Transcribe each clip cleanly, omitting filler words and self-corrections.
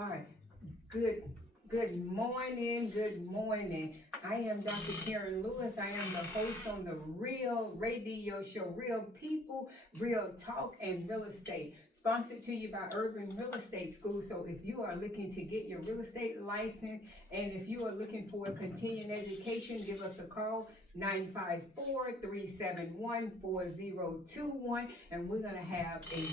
All right. Good morning. Good morning. I am Dr. Karen Lewis. I am the host on the Real Radio Show, Real People, Real Talk, and Real Estate. Sponsored to you by Urban Real Estate School. So if you are looking to get your real estate license and if you are looking for a continuing education, give us a call. 954-371-4021, and we're gonna have a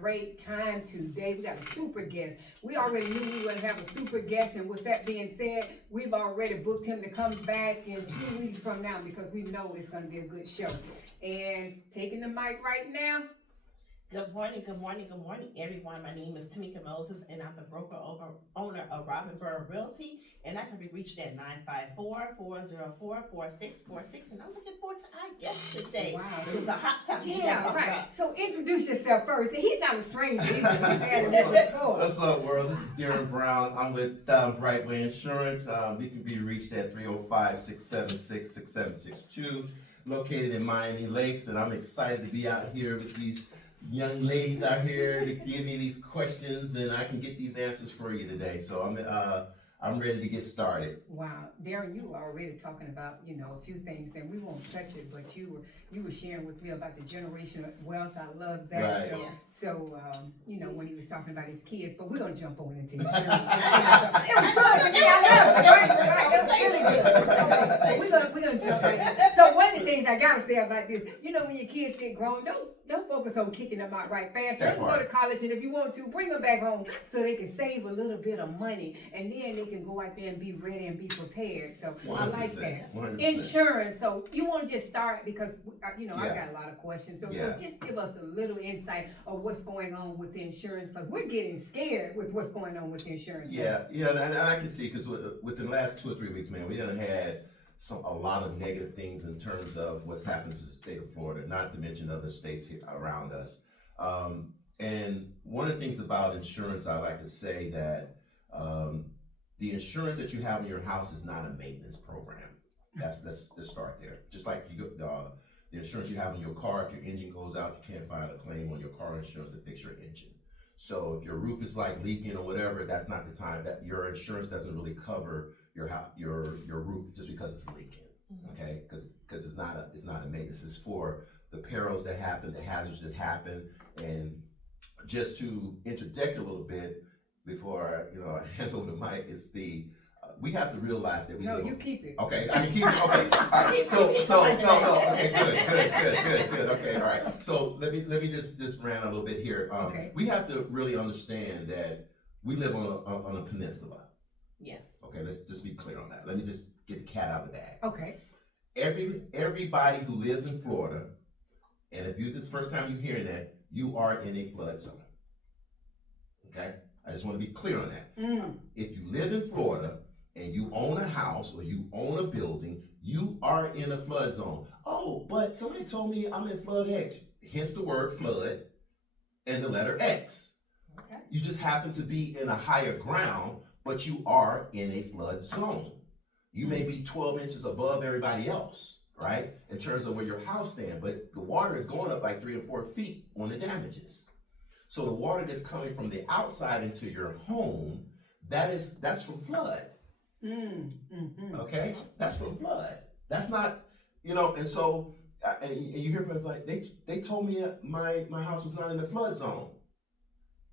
great time today. We got a super guest. We already knew we were gonna have a super guest, and with that being said, we've already booked him to come back in 2 weeks from now because we know it's gonna be a good show. And taking the mic right now. Good morning, everyone. My name is Tamika Moses, and I'm the owner of Robin Burr Realty, and I can be reached at 954-404-4646, and I'm looking forward to our guest today. Wow. It's a hot topic. Yeah, right. So introduce yourself first. He's not a stranger. What's up, world? This is Darrin Brown. I'm with Brightway Insurance. We can be reached at 305-676-6762, located in Miami Lakes, and I'm excited to be out here with these young ladies out here to give me these questions, and I can get these answers for you today. So I'm ready to get started. Wow, Darrin, you were already talking about a few things, and we won't touch it, but you were sharing with me about the generational wealth. I love that. Right. Yeah. So when he was talking about his kids, but we're gonna jump on into it. We're gonna jump right in. So one of the things I gotta say about this, when your kids get grown, don't focus on kicking them out right fast. Let them go to college, and if you want to, bring them back home so they can save a little bit of money, and then they can go out there and be ready and be prepared. So 100%, I like that. 100%. Insurance. So you want to just start because I got a lot of questions. So just give us a little insight of what's going on with the insurance, because we're getting scared with what's going on with the insurance. Yeah, and I can see because within the last 2 or 3 weeks, man, we done had a lot of negative things in terms of what's happened to the state of Florida, not to mention other states here around us. And one of the things about insurance, I like to say that the insurance that you have in your house is not a maintenance program. Let's start there. Just like the insurance you have in your car, if your engine goes out, you can't file a claim on your car insurance to fix your engine. So if your roof is like leaking or whatever, that's not the time that your insurance doesn't really cover your roof just because it's leaking. Okay, because it's not a maintenance. It's for the perils that happen, the hazards that happen. And just to interject a little bit before I hand over the mic, it's we have to realize that you keep it. Okay, I can keep it. Okay, all right. So no. Okay, good. Okay, all right. So let me just rant a little bit here. Okay. We have to really understand that we live on a peninsula. Yes. Okay, let's just be clear on that. Let me just get the cat out of the bag. Okay. Everybody who lives in Florida, and if this is the first time you're hearing that, you are in a flood zone. Okay, I just want to be clear on that. If you live in Florida and you own a house or you own a building, you are in a flood zone. Oh, but somebody told me I'm in flood X, hence the word flood and the letter X. Okay. You just happen to be in a higher ground, but you are in a flood zone. You may be 12 inches above everybody else, right? In terms of where your house stands, but the water is going up like 3 or 4 feet on the damages. So the water that's coming from the outside into your home, that's from flood. Okay, that's from flood. That's not, and so and you hear people like they told me my house was not in the flood zone.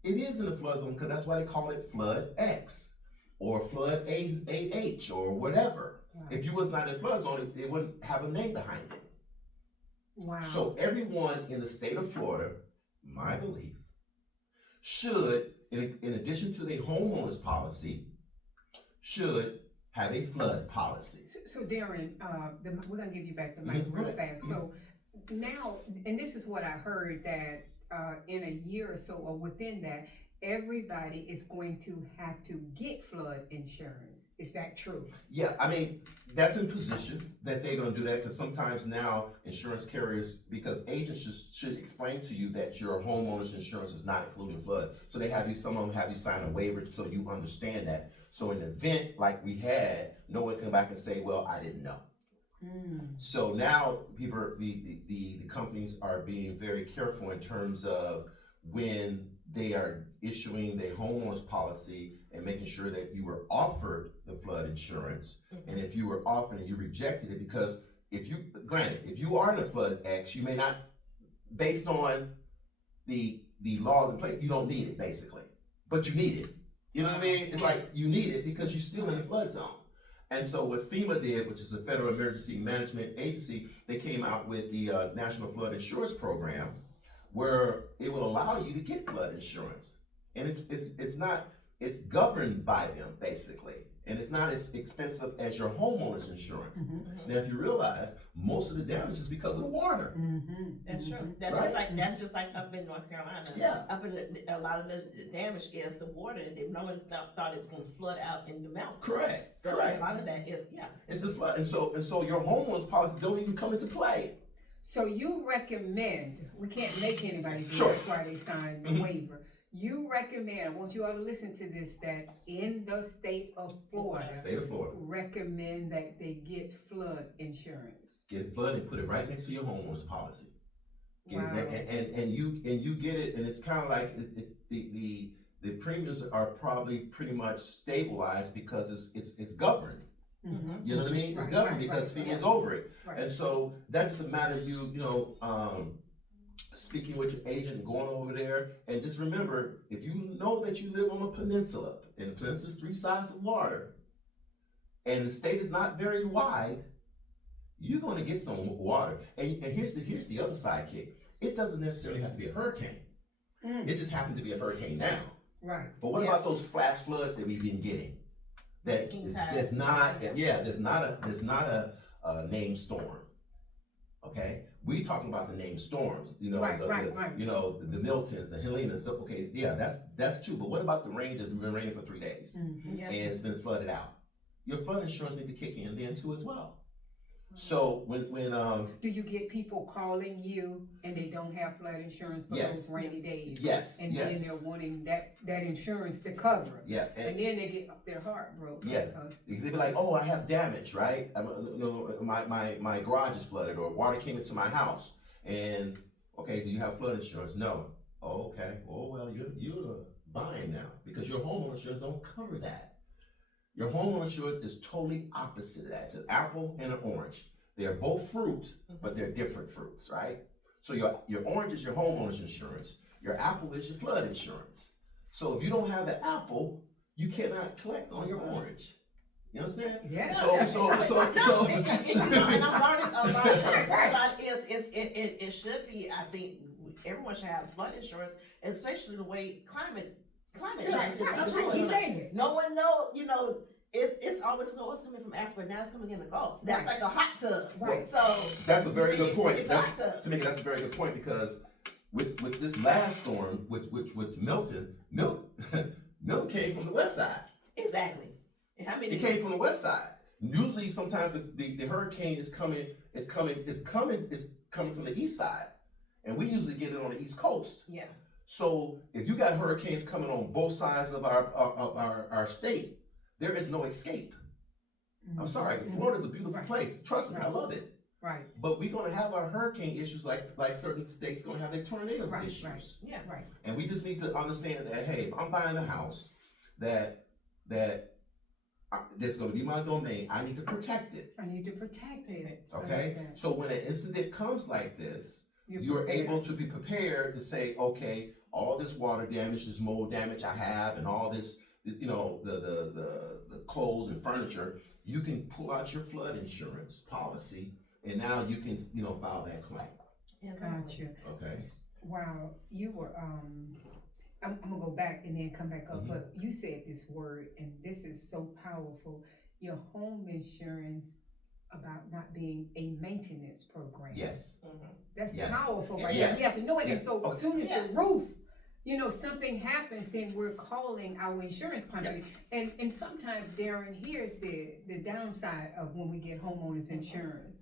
It is in the flood zone because that's why they call it flood X or flood AH or whatever. Right. If you was not in the flood zone, it wouldn't have a name behind it. Wow. So everyone in the state of Florida, my belief, should, in addition to the homeowners policy, should have a flood policy. So Darrin, we're gonna give you back the mic real fast. So now, and this is what I heard, that in a year or so, or within that, everybody is going to have to get flood insurance. Is that true? Yeah, I mean, that's in position that they're gonna do that, because sometimes now insurance carriers, because agents should explain to you that your homeowner's insurance is not including flood. So some of them have you sign a waiver so you understand that. So in an event like we had, no one can come back and say, well, I didn't know. So now the companies are being very careful in terms of when they are issuing the homeowners policy and making sure that you were offered the flood insurance. Mhm. And if you were offered and you rejected it, because granted, if you are in a flood X, you may not, based on the laws in place, you don't need it basically, but you need it. You know what I mean? It's like you need it because you're still in the flood zone. And so what FEMA did, which is the Federal Emergency Management Agency, they came out with the National Flood Insurance Program, where it will allow you to get flood insurance, and it's governed by them basically, and it's not as expensive as your homeowner's insurance. Now, if you realize, most of the damage is because of the water. That's true. That's Right? just like up in North Carolina. Yeah. Up in a lot of the damage is the water, and no one thought it was going to flood out in the mountains. Correct. So Correct. a lot of that is It's the flood, and so your homeowner's policy don't even come into play. So you recommend, we can't make anybody do Sure. it, that's why they signed the waiver. You recommend, I want you all to listen to this, that in the state of Florida, State of Florida, recommend that they get flood insurance. get flood and put it right next to your homeowner's policy. Get Wow. it, and you get it, and it's kind of like it's the premiums are probably pretty much stabilized because it's governed. You know what I mean? It's Right, governed right, because right, FEMA's right. over it. Right. And so that doesn't matter, speaking with your agent, going over there, and just remember, if you know that you live on a peninsula, and the peninsula's 3 sides of water, and the state is not very wide, you're gonna get some water. And here's the other sidekick. It doesn't necessarily have to be a hurricane. It just happened to be a hurricane now. Right. But what about those flash floods that we've been getting? There's not a named storm. Okay, we talking about the named storms. Right. The Miltons, the Helenas. So, okay, yeah, that's true. But what about the rain that's been raining for 3 days Yeah. and it's been flooded out? Your flood insurance needs to kick in then too as well. So when Do you get people calling you and they don't have flood insurance for Yes. those rainy days? yes, And then they're wanting that insurance to cover it. yeah, And then they get their heart broke. Yeah. because- they'd be like, oh, I have damage, right? My garage is flooded, or water came into my house. And okay, do you have flood insurance? No. Oh, okay. Oh well, you're buying now because your homeowner insurance don't cover that. Your homeowner insurance is totally opposite of that. It's an apple and an orange. They're both fruit, but they're different fruits, right? So your orange is your homeowner's insurance. Your apple is your flood insurance. So if you don't have the apple, you cannot collect on your orange. You understand? Yeah. So and I'm learning a lot. But it should be. I think everyone should have flood insurance, especially the way climate Yes, change is absolutely. He's saying it. No one knows. It's always coming from Africa. Now it's coming in the Gulf. That's Right. like a hot tub. Right. So That's a very good point. It's a hot tub. To me, that's a very good point because with this last storm, with Milton came from the west side. Exactly. And how many? It came from the west side. Usually, sometimes the hurricane is coming from the east side, and we usually get it on the east coast. Yeah. So if you got hurricanes coming on both sides of our state, there is no escape. I'm sorry, Florida's a beautiful Right. place. Trust me, I love it. Right. But we're gonna have our hurricane issues like certain states gonna have their tornado Right, issues. right. Yeah. Right. And we just need to understand that, hey, if I'm buying a house that's gonna be my domain, I need to protect it. I need to protect it. Okay? I like that. So when an incident comes like this, you're prepared. able to be prepared to say, okay, all this water damage, this mold damage I have, and all this, the clothes and furniture, you can pull out your flood insurance policy, and now you can, file that claim. Gotcha. Okay? Wow, you were, I'm gonna go back and then come back up, Mhm. but you said this word, and this is so powerful. Your home insurance about not being a maintenance program. Yes. That's Yes. powerful, right? Yes. You have to know it, and Yes. so Okay. as soon as Yeah. the roof, something happens, then we're calling our insurance company. And sometimes, Darrin, here's the downside of when we get homeowners insurance.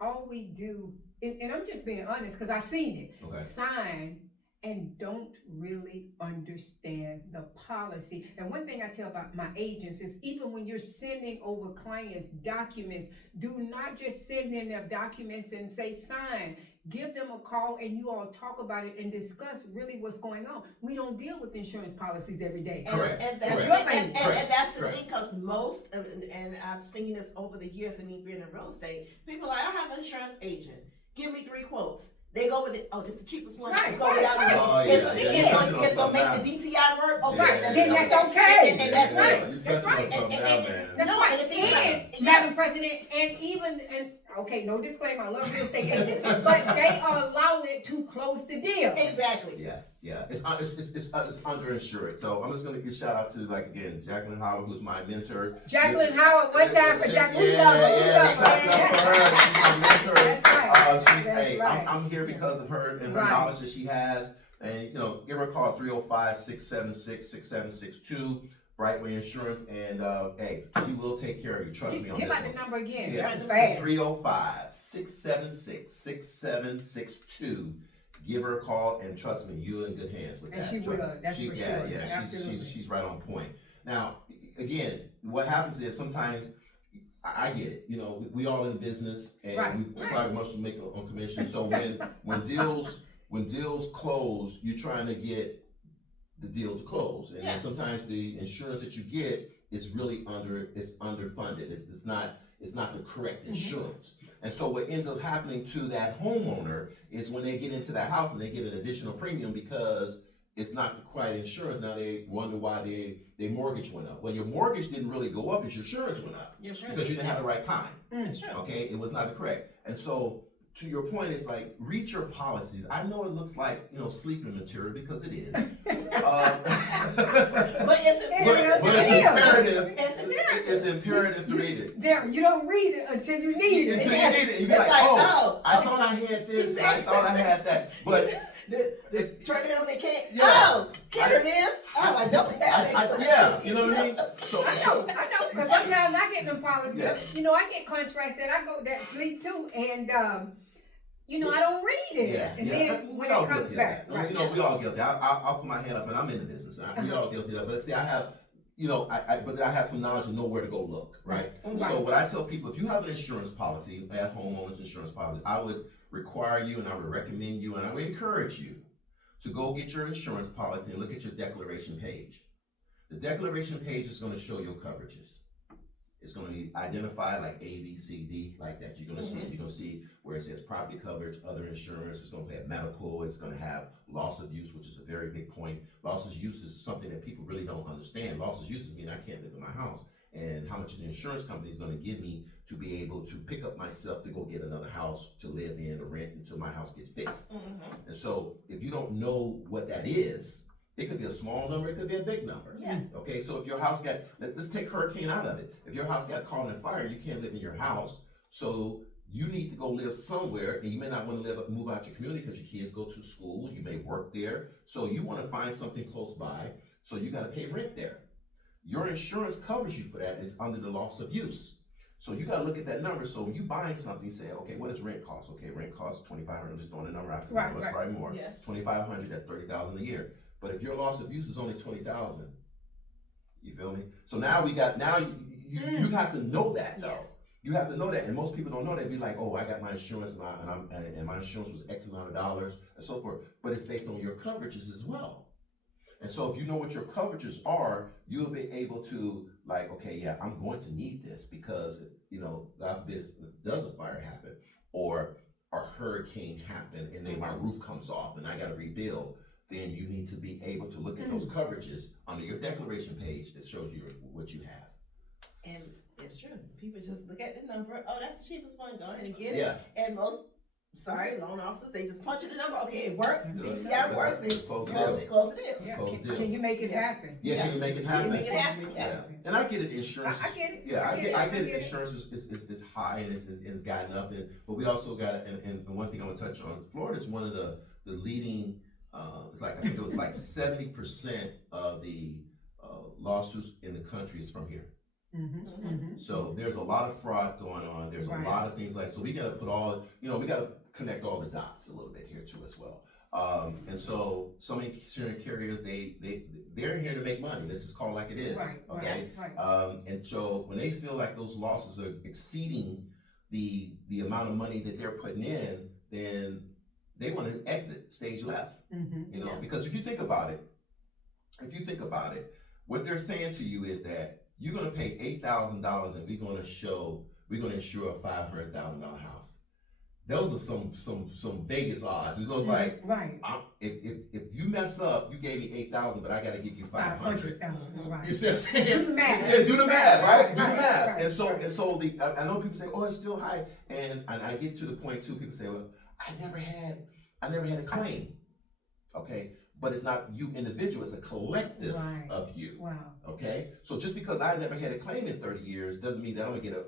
All we do, and I'm just being honest, because I've seen it, Okay. sign and don't really understand the policy. And one thing I tell about my agents is even when you're sending over clients documents, do not just send in their documents and say sign. give them a call and you all talk about it and discuss really what's going on. We don't deal with insurance policies every day. Correct. And that's, Correct. and Correct. that's the Correct. thing, because most of, and I've seen this over the years of me being in real estate, people are like, I have an insurance agent. Give me 3 quotes. They go with it. Oh, this is the cheapest one. Right, Go without right. Oh, it's gonna make the DTI work. Okay, Then that's okay. And that's right. it. You That's touching on right. something now, man. That's No, right. and the thing about And, it- Madam President, okay, no disclaimer, I love real estate agents, but they allow it to close the deal. Exactly. Yeah. It's underinsured. So I'm just gonna give a shout out to, like, again, Jacqueline Howard, who's my mentor. Jacqueline Howard, one time for Jacqueline. We love her, we love her. Clap it up for her. She's my mentor. That's right. Hey, right. I'm here because of her and her Right. knowledge that she has. And, give her a call, 305-676-6762, Brightway Insurance. And, hey, she will take care of you. Trust me on Give this out the one. number again. Yeah, That's fast. 305-676-6762. Give her a call, and trust me, you're in good hands with And that. she will, that's for Yeah, sure. yeah, Absolutely. she's right on point. Now, again, what happens is sometimes I get it. We all in the business, and Right, we right. probably must make on commission. So when deals close, you're trying to get the deal to close, and Yeah. sometimes the insurance that you get is really underfunded. It's not the correct insurance. And so what ends up happening to that homeowner is when they get into that house and they get an additional premium because it's not the quite insurance. Now they wonder why their mortgage went up. Well, your mortgage didn't really go up, it's your insurance went up Yes, sure. because you didn't have the right kind. That's true. Okay, it was not the correct. And so to your point, it's like, read your policies. I know it looks like sleeping material because it is. But it's But it's imperative. It's imperative. It's imperative to read it. Darren, you don't read it until you need it. Until you need it, you be It's like, like, oh, oh, I thought I had this, I thought I had that, but Turn it on, they can't. Yeah. Oh, here it is. Oh, I don't have it. yeah, you know what I mean. So I know, because sometimes I get them policies. Yeah. I get contracts that I go that sleep too, and I don't read it. And then when it comes back, right? We all guilty. I'll put my hand up, and I'm in the business. We all guilty of it. But see, I have, but I have some knowledge and know where to go look, right? So what I tell people, if you have an insurance policy, at homeowners insurance policy, I would require you, and I would recommend you, and I would encourage you to go get your insurance policy and look at your declaration page. The declaration page is going to show your coverages. It's going to be identified like A, B, C, D, like that. You're going to see it. You're going to see where it says property coverage, other insurance. It's going to have medical. It's going to have loss of use, which is a very big point. Loss of use is something that people really don't understand. Loss of use means I can't live in my house. And how much the insurance company is going to give me to be able to pick up myself to go get another house to live in or rent until my house gets fixed. And so if you don't know what that is, it could be a small number, it could be a big number. Yeah. Okay, so if your house let's take hurricane out of it. If your house got caught in a fire, you can't live in your house. So you need to go live somewhere, and you may not want to move out your community because your kids go to school, you may work there. So you want to find something close by, so you got to pay rent there. Your insurance covers you for that. It's under the loss of use. So you got to look at that number. So when you buying something, say, okay, what does rent cost? Okay, rent costs $2,500. I'm just throwing a number out. Right, It's right. probably more. Yeah. $2,500. That's $30,000 a year. But if your loss of use is only $20,000, you feel me? So now you have to know that though. Yes. You have to know that, and most people don't know that. Be like, oh, I got my insurance, and my insurance was X amount of dollars, and so forth. But it's based on your coverages as well. And so if you know what your coverages are, you'll be able to, like, okay, yeah, I'm going to need this because, God forbid, does a fire happen or a hurricane happen and then my roof comes off and I got to rebuild, then you need to be able to look at those coverages under your declaration page that shows you what you have. And it's true. People just look at the number. Oh, that's the cheapest one. Go ahead and get it. Yeah. And most loan officers, they just punch in the number. Okay, it works. Yeah. DTI works. Let's They close the close deal. it. Close the deal. Yeah. Close the deal. Can you make it Yes. happen? Yeah, can you make it happen? Make it happen. Yeah. Yeah. And I get it, insurance. I get it. Yeah, I get it. it. Insurance is high and it's gotten up, but we also got, and one thing I want to touch on, Florida is one of the leading, it's like, I think it was like 70% of the lawsuits in the country is from here. So there's a lot of fraud going on. There's a lot of things so we got to put we got to connect all the dots a little bit here too as well. And so some insurance carriers, they're here to make money. This is called like it is. Right, Okay. right. And so when they feel like those losses are exceeding the amount of money that they're putting in, then they want to exit stage left. You know, Yeah. because if you think about it, what they're saying to you is that you're going to pay $8,000 and we're going to insure a $500,000 house. Those are some Vegas odds. It's like, right. if you mess up, you gave me 8,000, but I got to give you 500. 500,000, right. You see what I'm saying? Do the math. Yeah, do the math, right? Do the Right, math. right, And so right. I know people say, oh, it's still high, and I get to the point too. People say, well, I never had a claim. Okay, but it's not you individual; it's a collective Right. of you. Wow. Okay, so just because I never had a claim in 30 years doesn't mean that I'm gonna get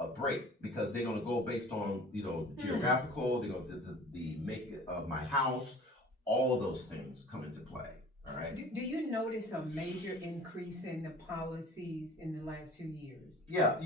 a break, because they're gonna go based on, you know, geographical, they're gonna the make of my house, all of those things come into play. All right. Do you notice a major increase in the policies in the last few years? Yeah,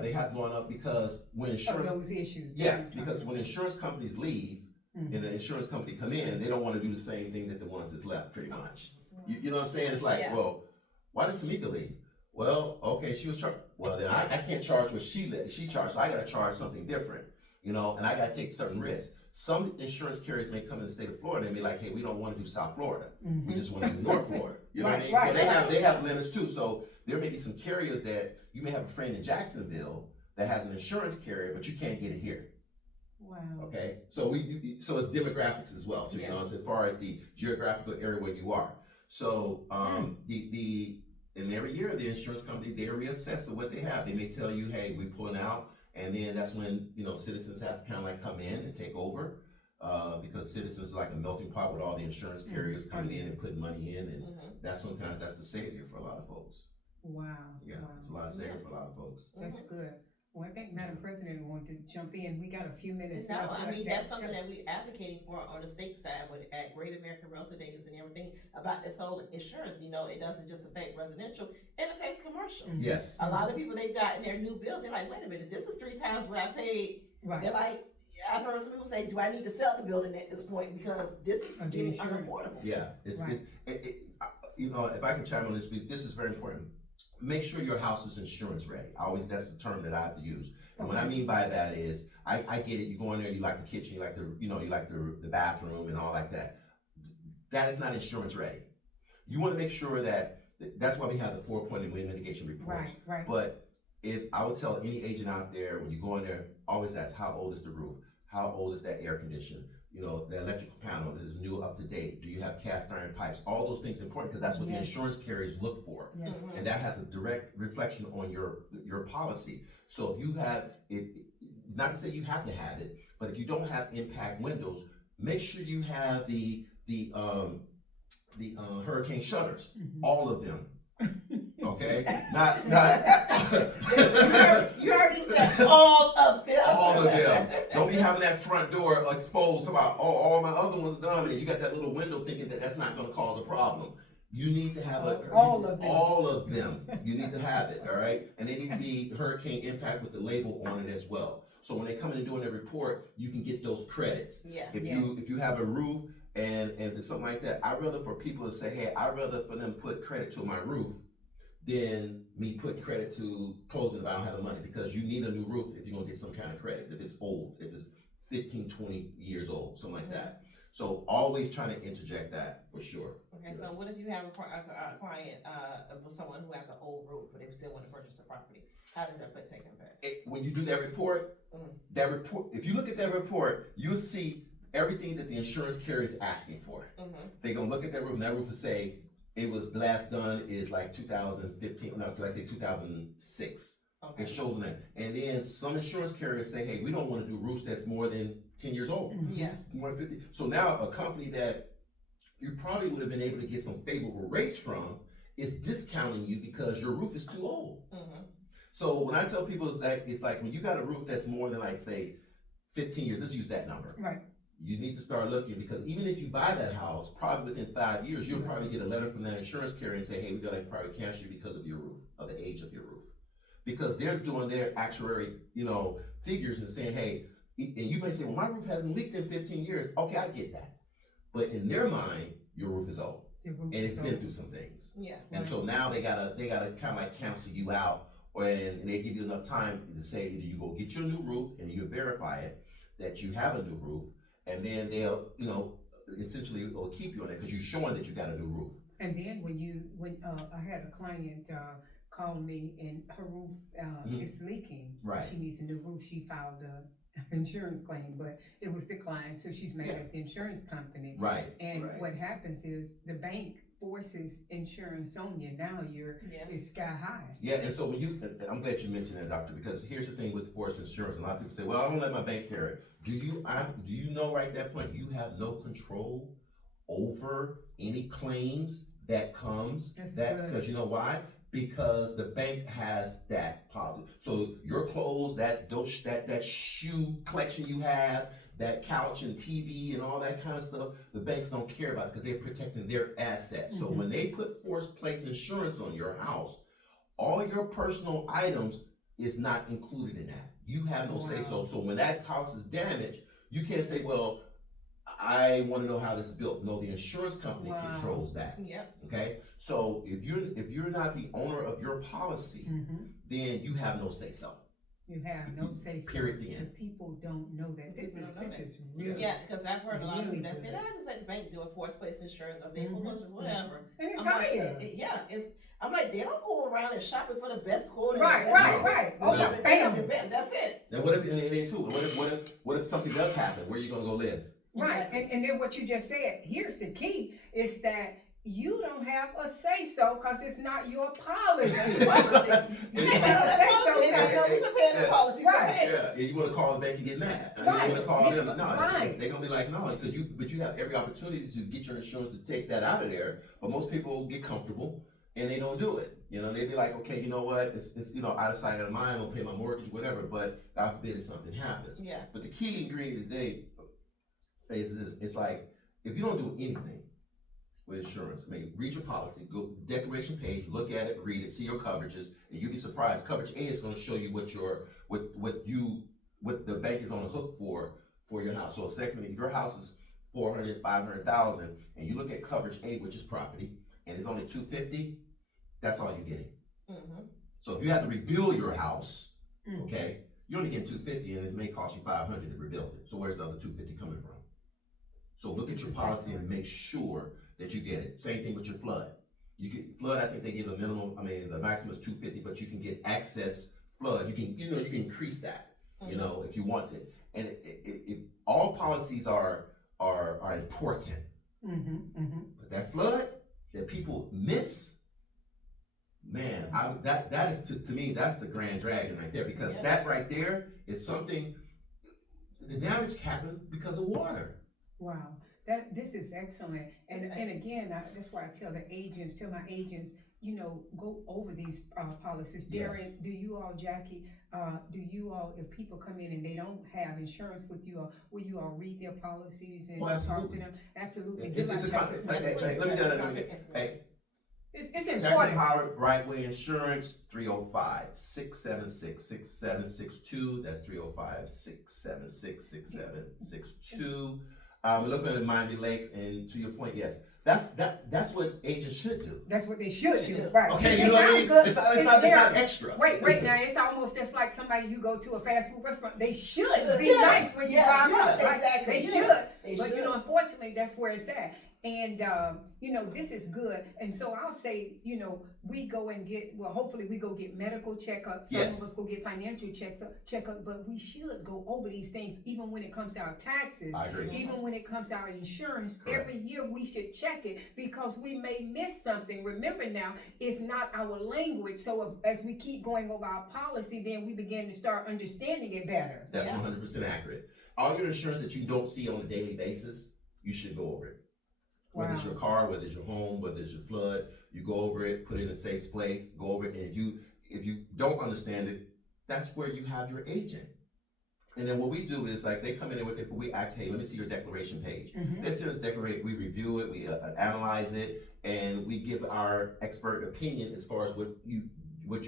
they have gone up because when Of insurance, those issues? that yeah, you're talking because when about? insurance companies leave and the insurance company come in, they don't want to do the same thing that the ones that's left, pretty much. You know what I'm saying? It's like, Yeah. well, why did Tamika leave? Well, okay, she was charged. Well, then I can't charge what she charged, so I got to charge something different, you know, and I got to take certain risks. Some insurance carriers may come in the state of Florida and be like, hey, we don't want to do South Florida. We just want to do North Florida. You know what I mean? Right, So right. they have limits too. So there may be some carriers that you may have a friend in Jacksonville that has an insurance carrier, but you can't get it here. Wow. Okay, so so it's demographics as well too. You know, as far as the geographical area where you are. So and every year the insurance company, they reassess what they have. They may tell you, hey, we're pulling out, and then that's when, you know, citizens have to kind of like come in and take over, because citizens is like a melting pot with all the insurance carriers coming in and putting money in, and that's the savior for a lot of folks. Wow. Yeah, Wow. it's a lot of savior for a lot of folks. That's good. Well, I think Madam President wanted to jump in. We got a few minutes No, left. I mean, that's something that we're advocating for on the state side with at Great American Realtor Days and everything about this whole insurance. You know, it doesn't just affect residential, it affects commercial. Yes. A lot of people, they've gotten their new bills, they're like, wait a minute, this is 3 times what I paid. Right. They're like, I've heard some people say, do I need to sell the building at this point because this is Of the getting insurance. unaffordable? Yeah, Right. you know, if I can chime on this is very important. Make sure your house is insurance ready. That's the term that I have to use. And what I mean by that is, I get it. You go in there, you like the kitchen, you like the bathroom and all like that. That is not insurance ready. You want to make sure that's why we have the 4-point wind mitigation reports. Right. But if I would tell any agent out there, when you go in there, always ask, how old is the roof? How old is that air conditioner? You know, the electrical panel, is new, up to date? Do you have cast iron pipes? All those things are important, because that's what the insurance carriers look for. Yes. And that has a direct reflection on your policy. So if you have not to say you have to have it, but if you don't have impact windows, make sure you have the hurricane shutters, all of them. Okay, not. You already said all of them. All of them. Don't be having that front door exposed about all my other ones done, and you got that little window thinking that's not going to cause a problem. You need to have all of them. All of them. You need to have it, all right? And they need to be hurricane impact with the label on it as well. So when they come in and doing their report, you can get those credits. Yeah. If you have a roof and it's something like that, I'd rather for people to say, hey, I'd rather for them put credit to my roof than me put credit to closing if I don't have the money, because you need a new roof if you're gonna get some kind of credits, if it's old, if it's 15, 20 years old, something like that. So always trying to interject that for sure. Okay, so what if you have a client with someone who has an old roof, but they still want to purchase the property? How does that take effect? When you do that report, if you look at that report, you'll see everything that the insurance carrier is asking for. They're gonna look at that roof, and that roof will say, it was the last done is like 2015, no, did I say 2006? Okay. It shows that. And then some insurance carriers say, hey, we don't want to do roofs that's more than 10 years old. Yeah. More than 50. So now a company that you probably would have been able to get some favorable rates from is discounting you because your roof is too old. So when I tell people it's like when you got a roof that's more than, like, say 15 years, let's use that number. Right. You need to start looking, because even if you buy that house, probably within 5 years, you'll probably get a letter from that insurance carrier and say, hey, we gotta probably cancel you because of your roof, of the age of your roof. Because they're doing their actuary, figures and saying, hey, and you may say, well, my roof hasn't leaked in 15 years. Okay, I get that. But in their mind, your roof is old. And it's been through some things. Yeah. And so now they gotta kind of like cancel you out, and they give you enough time to say either you go get your new roof and you verify it that you have a new roof, and then they'll, essentially will keep you on it because you're showing that you got a new roof. And then when I had a client call me and her roof is leaking. Right. She needs a new roof. She filed a insurance claim, but it was declined, so she's mad at the insurance company. Right. And right. what happens is the bank forces insurance on you. Now it's sky high. Yeah, and so I'm glad you mentioned that, doctor, because here's the thing with forced insurance. A lot of people say, well, I don't let my bank carry it. Do you know right at that point you have no control over any claims that comes? Because you know why? Because the bank has that policy. So your clothes, that shoe collection you have, that couch and TV and all that kind of stuff, the banks don't care about it because they're protecting their assets. So when they put forced place insurance on your house, all your personal items is not included in that. You have no say so. So when that house is damaged, you can't say, well, I want to know how this is built. No, the insurance company controls that. Yep. Okay. So if you're not the owner of your policy, then you have no say so. You have no say so. Period. The end. People don't know that. This is really because I've heard a lot of really people that say, good. I just let the bank do a forced place insurance or they foreclosure, whatever. And it's I'm higher. Like, I'm like, they don't go around and shopping for the best score. Right. Oh, No. bam. That's it. And what if something does happen? Where are you gonna go live? Right, and then what you just said, here's the key, is that you don't have a say-so because it's not your policy. You ain't got no policy. We've been paying the policy. Right. Yeah, you want to call the bank and get mad. You Right. want to call them. No, Right. they're gonna be like, no, because you have every opportunity to get your insurance to take that out of there. But most people get comfortable and they don't do it. They be like, okay, you know what? It's out of sight, out of mind. I'm gonna pay my mortgage, whatever. But God forbid if something happens. Yeah. But the key ingredient today is this: it's like if you don't do anything with insurance, read your policy, go declaration page, look at it, read it, see your coverages, and you'll be surprised. Coverage A is going to show you what the bank is on the hook for your house. So secondly, if your house is 400, 500,000, and you look at coverage A, which is property, and it's only 250, that's all you're getting. So if you have to rebuild your house, okay, you're only getting 250, and it may cost you 500 to rebuild it. So where's the other 250 coming from? So look at your policy and make sure that you get it. Same thing with your flood. You get flood. I think they give a minimum. The maximum is 250, but you can get excess flood. You can increase that. If you want it. And all policies are important. But that flood that people miss, man, that is to me that's the grand dragon right there, because that right there is something. The damage happens because of water. Wow, this is excellent, and again, that's why I tell my agents, go over these policies. Darrin, do you all, Jackie, if people come in and they don't have insurance with you, will you all read their policies and talk to them? Absolutely. Let me tell you. Hey. It's Jackie important. Howard, Brightway Insurance, 305-676-6762. That's 305-676-6762. Looking at Miami Lakes, and to your point, yes, that's what agents should do. That's what they should do, right? Okay, you know what I mean? It's not extra. Wait, now it's almost just like somebody you go to a fast food restaurant. They should be nice when you drive up, right? Exactly. They should, but unfortunately, that's where it's at. And this is good. And so I'll say, we go and hopefully we go get medical checkups. Some of us go get financial checkup, but we should go over these things, even when it comes to our taxes. I agree. Even when it comes to our insurance. Correct. Every year we should check it because we may miss something. Remember now, it's not our language. So as we keep going over our policy, then we begin to start understanding it better. That's 100% accurate. All your insurance that you don't see on a daily basis, you should go over it. Whether it's your car, whether it's your home, whether it's your flood, you go over it, put it in a safe place, go over it. And if you don't understand it, that's where you have your agent. And then what we do is like they come in with it, but we ask, hey, let me see your declaration page. They send us declaration, we review it, we analyze it, and we give our expert opinion as far as what you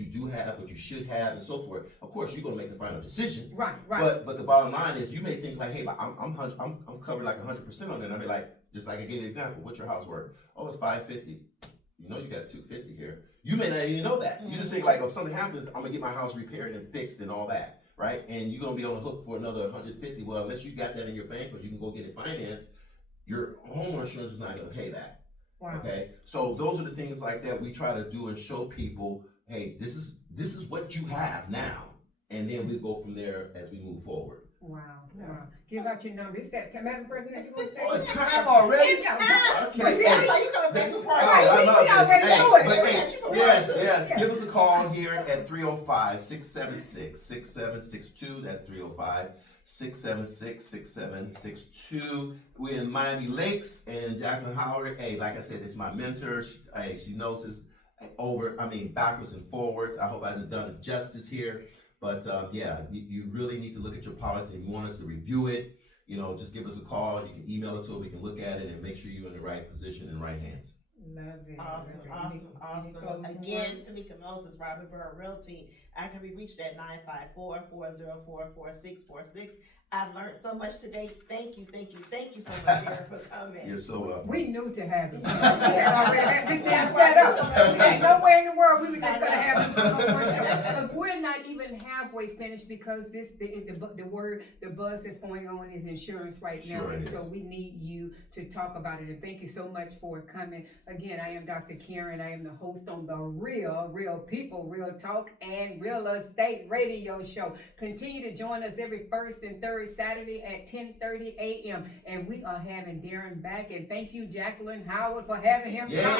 do have, what you should have, and so forth. Of course, you're gonna make the final decision. Right. But the bottom line is, you may think like, hey, I'm covered like 100% on it. And I'll be like, just like I gave the example, what's your house worth? Oh, it's 550. You got 250 here. You may not even know that. You just think like, if something happens, I'm gonna get my house repaired and fixed and all that. right? And you're gonna be on the hook for another 150. Well, unless you got that in your bank or you can go get it financed, your homeowner insurance is not gonna pay that. Wow. Okay, so those are the things like that we try to do and show people, hey, this is what you have now, and then we go from there as we move forward. Wow. Give out your number. It's that time, Madam President, you want to say? Oh, it's time already. It's time. Okay. That's why you coming back for part Oh, I two. love we already this. know it. Hey, We hey, got you for yes, part two. yes. Give us a call here at 305-676-6762. That's 305-676-6762. We're in Miami Lakes, and Jacqueline Howard, hey, like I said, it's my mentor. She knows this backwards and forwards. I hope I've done it justice here. But yeah, you really need to look at your policy. If you want us to review it, just give us a call. You can email it to us. We can look at it and make sure you're in the right position and right hands. Love it. Awesome. Again, Tamika Moses, Robin Burr Realty. I can be reached at 954-404-4646. I've learned so much today. Thank you so much, Darrin, for coming. You're so welcome. We knew to have it. This thing set up. Nowhere in the world we were just gonna have it. Because we're not even halfway finished, because the buzz that's going on is insurance right now. Sure it And is. so we need you to talk about it. And thank you so much for coming. Again, I am Dr. Karen. I am the host on the Real People, Real Talk, and Real Estate Radio Show. Continue to join us every first and third Saturday at 10:30 a.m. And we are having Darrin back. And thank you, Jacqueline Howard, for having him. Yeah!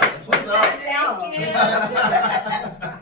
That's what's up. Thank you.